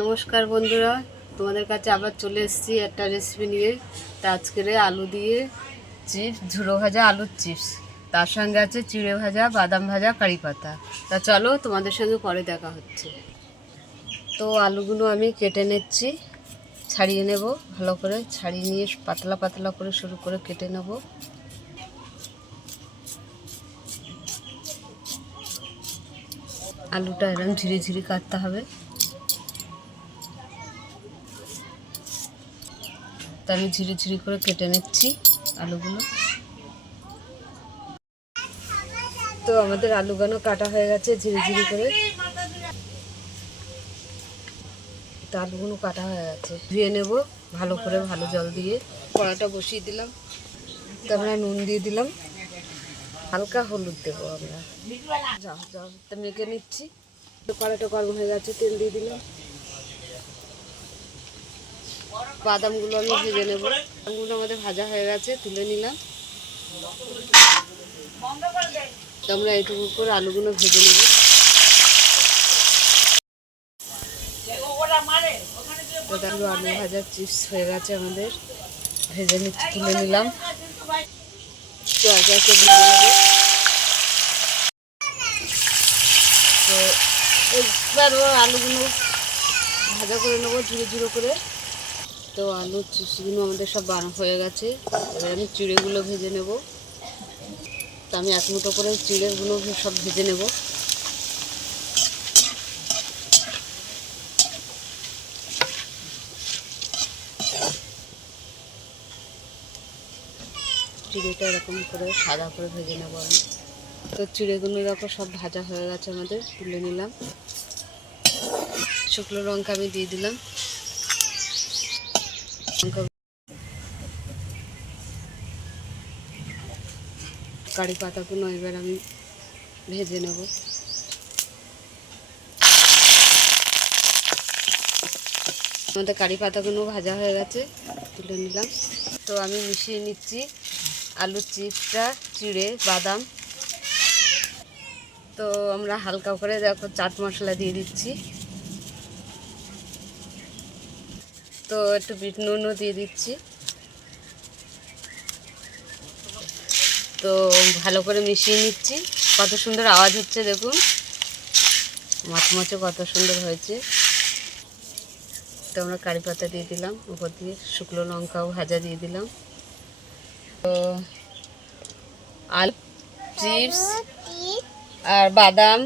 নমস্কার বন্ধুরা, তোমাদের কাছে আবার চলে এসেছি একটা রেসিপি নিয়ে। তা আজকের আলু দিয়ে চিপস, ঝুড়ো ভাজা আলুর চিপস, তার সঙ্গে আছে চিড়ে ভাজা, বাদাম ভাজা, কারি পাতা। তা চলো তোমাদের সঙ্গে পরে দেখা হচ্ছে। তো আলুগুলো আমি কেটে নিচ্ছি, ছাড়িয়ে নেব, ভালো করে ছাড়িয়ে নিয়ে পাতলা পাতলা করে শুরু করে কেটে নেব। আলুটা এরকম ঝিরি ঝিরি কাটতে হবে। তা আমি ঝিরি ঝিরি করে কেটে নিচ্ছি আলুগুলো। তো আমাদের আলুগুলো কাটা হয়ে গেছে ঝিরি ঝিরি করে। তো আলুগুলো কাটা হয়ে গেছে, ধুয়ে নেব ভালো করে, ভালো জল দিয়ে। কড়াটা বসিয়ে দিলাম, তারপরে নুন দিয়ে দিলাম, হালকা হলুদ দেবো আমরা। তা মেখে নিচ্ছি। তো কড়াটা গরম হয়ে গেছে, তেল দিয়ে দিলাম। বাদামগুলো আমি ভেজে নেব। বাদামগুলো আমাদের ভাজা হয়ে গেছে, তুলে নিলাম। তো আমরা এইটুকু করে আলুগুলো ভেজে নেব। আলু ভাজার চিপস হয়ে গেছে আমাদের, ভেজে নিচ্ছি, তুলে নিলাম। তো আগে ভেজে নেব। তো এবার আলুগুলো ভাজা করে নেবো ঝুড়ো ঝুড়ো করে। তো আলুর চিপসগুলো আমাদের সব বানানো হয়ে গেছে। এবার আমি চিড়েগুলো ভেজে নেব। তো আমি এক মুঠো করে চিড়েগুলো সব ভেজে নেব। চিড়েটা এরকম করে সাদা করে ভেজে নেব আমি। তো চিড়েগুলো এরকম সব ভাজা হয়ে গেছে আমাদের, তুলে নিলাম। শুকনো লঙ্কা আমি দিয়ে দিলাম। কারি পাতাগুলো এবার আমি ভেজে নেব। আমাদের কারি পাতাগুলো ভাজা হয়ে গেছে, তুলে নিলাম। তো আমি মিশিয়ে নিচ্ছি আলুর চিপসটা, চিড়ে, বাদাম। তো আমরা হালকা করে দেখো চাট মশলা দিয়ে দিচ্ছি। তো একটু বিট নুনও দিয়ে দিচ্ছি। তো ভালো করে মিশিয়ে নিচ্ছি। কত সুন্দর আওয়াজ হচ্ছে দেখুন, মাছ কত সুন্দর হয়েছে। তো আমরা কারি পাতা দিয়ে দিলাম উপর দিয়ে, শুকনো লঙ্কাও ভাজা দিয়ে দিলাম। তো আলু চিপস আর বাদাম,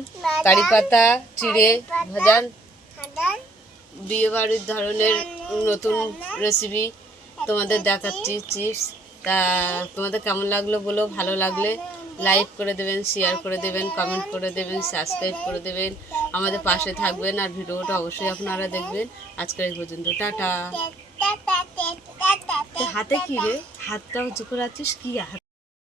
কারি পাতা, চিড়ে ভাজা, বিয়েবাড়ির ধরনের নতুন রেসিপি তোমাদের দেখাচ্ছি চিপস। তা তোমাদের কেমন লাগলো বলো, ভালো লাগলে লাইক করে দেবেন, শেয়ার করে দেবেন, কমেন্ট করে দেবেন, সাবস্ক্রাইব করে দেবেন, আমাদের পাশে থাকবেন। আর ভিডিওটা অবশ্যই আপনারা দেখবেন। আজকের এই পর্যন্ত, টাটা। হাতে কি রে, হাতটা উঁচু করে আছিস কি?